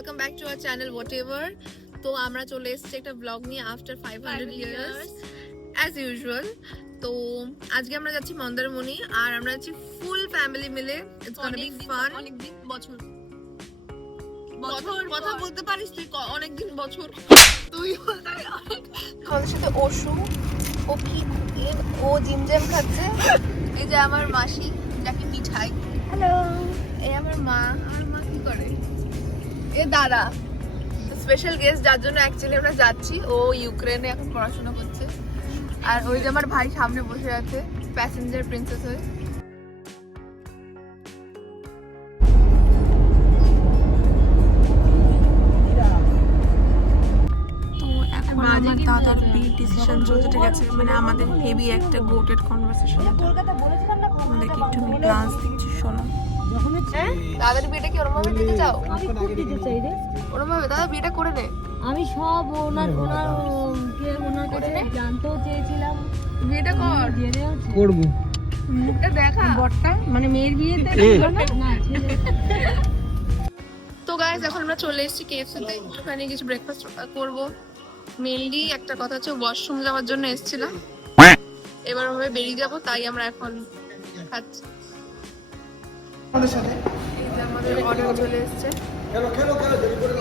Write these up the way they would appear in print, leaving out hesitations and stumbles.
Welcome back to our channel whatever. তো আমরা চলে এসেছি একটা ব্লগ নিয়ে আফটার 500 ইয়ার্স অ্যাজ ইউজুয়াল। তো আজকে আমরা যাচ্ছি মন্দারমণি আর আমরা যাচ্ছি ফুল ফ্যামিলি মিলে। It's gonna be fun. অনেকদিন বছর কথা বলতে পারিস তুই, অনেকদিন বছর তুই আমাদের সাথে ওশু, ও কি ও জিম জ্যাম খাচ্ছে। এই যে আমার মাসি যাকে মিঠাই, হ্যালো। এই আমার মা কি করে, এ দাদা স্পেশাল গেস্ট যার জন্য অ্যাকচুয়ালি আমরা যাচ্ছি। ও ইউক্রেনে এখন পড়াশোনা করছে। আর ওই যে আমার ভাই সামনে বসে আছে প্যাসেঞ্জার প্রিন্সেস হয়ে। তো এখন আমার দাদার বিয়ে ডিসিশন চলতে, ঠিক আছে, মানে আমাদের হেভি একটা গোটেড কনভারসেশন। আমাদেরকে একটু আমি প্লান্স দিচ্ছি, শোনো। দাদার বিয়েটা কি ওরমভাবে দিতে চাও? আমি খুব দিতে চাই রে। ওরমভাবে দাদা বিয়েটা করে নে। আমি সব ওনার কাছে জানতেও চেয়েছিলাম। বিয়েটা কর, করব। মুখটা দেখা বটটা, মানে মেয়ের বিয়েতে না ছেলে। তো গাইস এখন আমরা চলে এসেছি কেএফসিতে, একটুখানি কিছু ব্রেকফাস্ট করব। মেইনলি একটা কথা হচ্ছে ওয়াশরুম যাওয়ার জন্য এসেছিলাম, এবার ওভাবে বেরিয়ে যাব, তাই আমরা এখন খাচ্ছি। আমাদের সাথে এই যে আমাদের অর্ডার চলে এসেছে।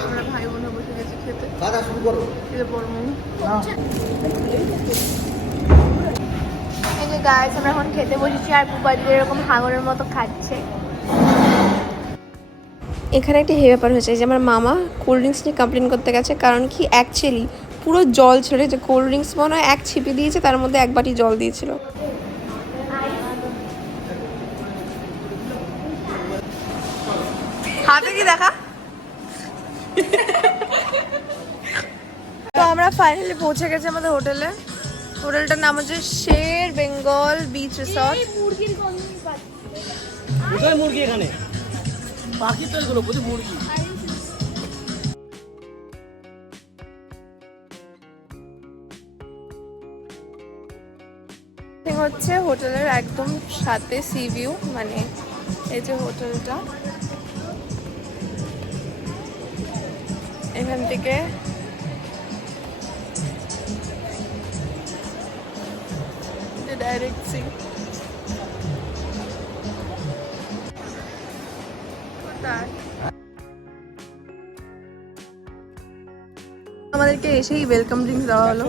আমরা ভাই বোন বসে গেছি খেতে। দাদা শুরু করো। এই যে বড় মেয়ে, এই যে গাইস আমরা এখন খেতে বসেছি আর পুপাদি এরকম হাঙরের মতো খাচ্ছে। এখানে একটা হে ব্যাপার হয়েছে যে আমার মামা কোল্ড ড্রিঙ্কস নিয়ে কমপ্লেন করতে গেছে, কারণ কি অ্যাকচুয়ালি পুরো জল ছেড়ে যে কোল্ড ড্রিঙ্কস মনে হয় এক ছিপি দিয়েছে, তার মধ্যে এক বাটি জল দিয়েছিল। হাতে কি দেখা। তো আমরা ফাইনালি পৌঁছে গেছি আমাদের হোটেলে। হোটেলটার নাম হচ্ছে শের বেঙ্গল বিচ রিসর্ট। কোথায় মুরগি? এখানে বাকি তো এগুলো কোথায় মুরগি? হচ্ছে হোটেলের একদম সাথে সি ভিউ, মানে এই যে হোটেলটা, এখান থেকে ডাইরেক্ট সি। আমাদেরকে এসেই ওয়েলকাম ড্রিঙ্কস দেওয়া হলো।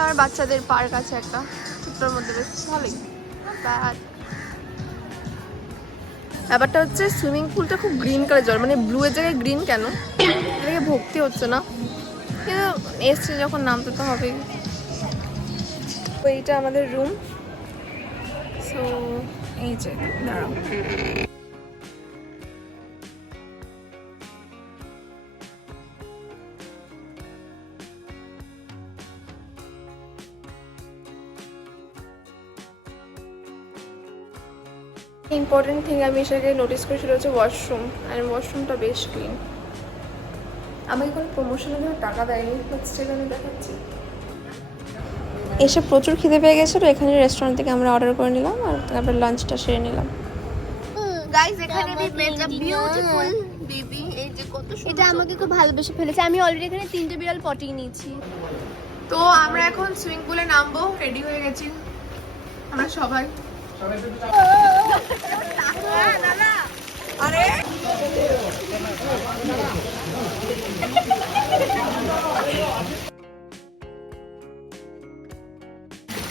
আমার বাচ্চাদের পার্ক আছে একটা ছোট্টর মধ্যে, বেশ ভালোই। ব্যাপারটা হচ্ছে সুইমিং পুলটা খুব গ্রিন কালার জল, মানে ব্লু এর জায়গায় গ্রিন কেন এটাকে ভক্তি হচ্ছে না, কিন্তু এসছে যখন নামতে তো হবেই। তো এইটা আমাদের রুম। সো এই যে দাঁড়াও, ইম্পর্টেন্ট থিং আমি সেটাকে নোটিস করি সেটা হচ্ছে ওয়াশরুম, আর ওয়াশরুমটা বেশ ক্লিন। আমাকে কোনো প্রমোশনের জন্য টাকা দেয়নি, বাট স্টিল আমি দেখাচ্ছি। এসে প্রচুর খিদে পেয়ে গেছিলো, এখানে রেস্টুরেন্ট থেকে আমরা অর্ডার করে নিলাম আর তারপর লাঞ্চটা সেরে নিলাম। গাইস এখানে we met a beautiful baby, এই যে কত সুন্দর। এটা আমাকে খুব ভালোবেসে ফেলেছে। আমি অলরেডি এখানে 3টে বিড়াল পটিয়ে নিয়েছি। তো আমরা এখন সুইমিং পুলে নামবো, রেডি হয়ে গেছি আমরা সবাই। আরে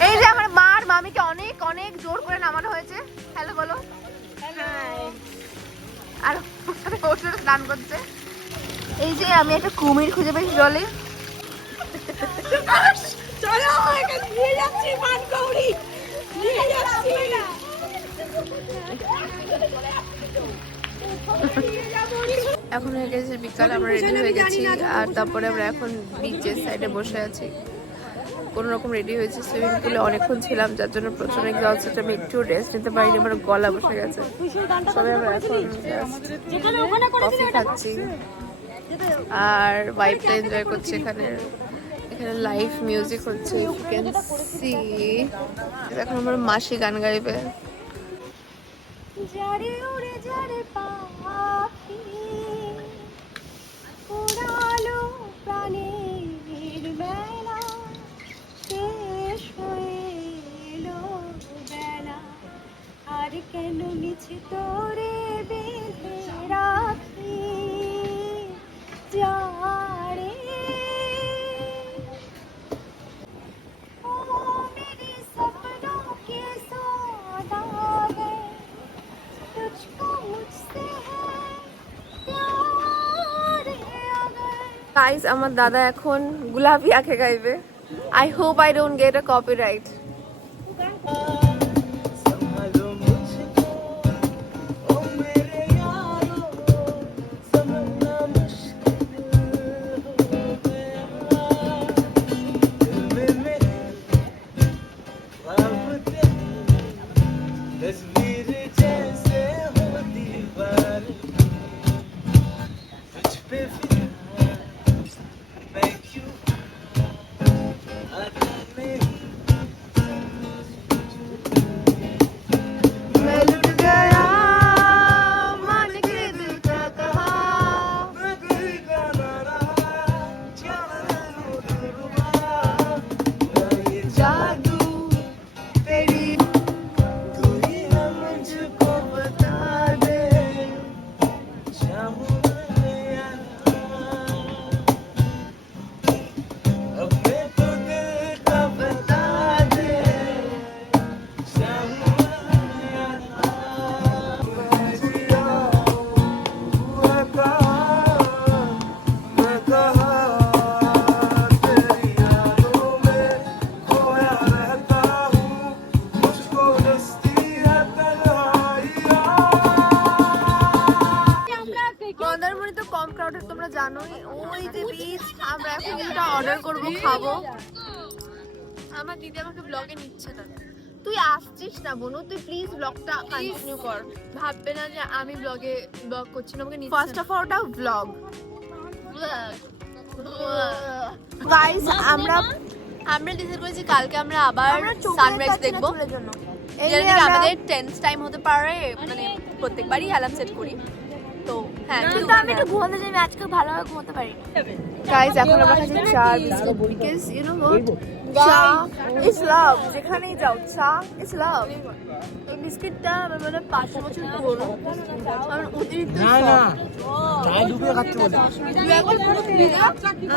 এই যে আমার মার মামিকে অনেক অনেক জোর করে নামানো হয়েছে। হ্যালো বলো। আর ওষুধ স্নান করছে। এই যে আমি একটা কুমির খুঁজে পেয়েছি জলে। চলো নিয়ে যাচ্ছি পানকৌড়ি, নিয়ে যাচ্ছি। এখন হয়ে গেছে বিকাল, আমরা রেডি হয়ে গেছি আর তারপরে আমরা এখন বিচের সাইডে বসে আছি। কোনো রকম রেডি হয়েছি, সুইমিং পুলে অনেকক্ষণ ছিলাম যার জন্য প্রচুর এক্সহস্টেড, আমি একটু রেস্ট নিতে পারিনি, আমার গলা বসে গেছে। সবাই আমরা এখন কফি খাচ্ছি আর ভাইবটা এনজয় করছি। এখানে লাইভ মিউজিক হচ্ছে, ইউ ক্যান সি। এখন আমার মাসি গান গাইবে। যারে উড়ে যারে পাখি গাইস আমার দাদা এখন গুলাবি আঁকে গাইবে। I hope I don't get a copyright. Mandarmani তো কম ক্রাউডেড তোমরা জানোই। ওই যে বিচ, আমরা এখন এটা অর্ডার করব, খাবো। আমার দিদি আমাকে ব্লগে নিচ্ছে না। তুই আসছিস না বোনু, তুই প্লিজ ব্লগটা কন্টিনিউ কর। ভাববে না যে আমি ব্লগ করছি না, আমাকে ফার্স্ট অফ অল ওটা ব্লগ। গাইস আমরা ডিসাইড করেছি কালকে আমরা আবার সানরাইজ দেখবো। যেটা আমাদের 10th টাইম হতে পারে, মানে প্রত্যেকবারই অ্যালার্ম সেট করি। তো হ্যাঁ, কিন্তু আমি একটু ঘুমাতে যাই, আজকে ভালোভাবে ঘুমাতে পারি। গাইস এখন আমরা খাচ্ছি চা biscuit, because you know what, cha is love. যেখানেই যাও চা ইজ লাভ। এই বিস্কিটটা আমার মানে 5 বছর পুরনো, আমার অতিরিক্ত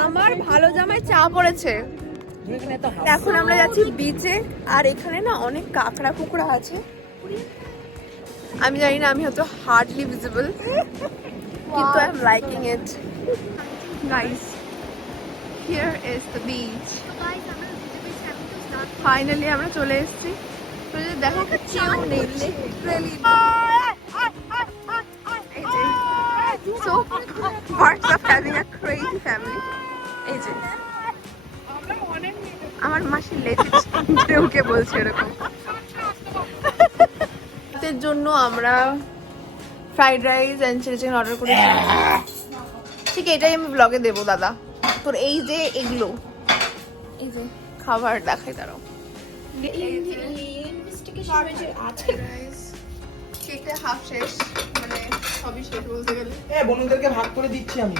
আমার ভালো জামায় চা পড়েছে। এখন আমরা যাচ্ছি বিচে, আর এখানে না অনেক কাঁকড়া কুকড়া আছে। আমি জানি না, আমি হয়তো হার্ডলি ভিজিবল, কিন্তু I am liking it. Guys, here is the beach. Finally আমরা চলে এসেছি। দেখো কেউ নেই, literally so parts of having a crazy family. এই যে আমার মাসি লেজে উঠে বলছে এরকম। এর জন্য আমরা fried rice and chilli chicken order করেছি। ঠিক এটাই আমি ব্লগে দেবো দাদা। তোর এই যে এগুলো, এই যে খাবার দেখাই দাঁড়াও। কেকটা হাফ শেষ, মানে সবই শেষ বলতে গেলে। বন্ধুদেরকে ভাগ করে দিচ্ছি আমি।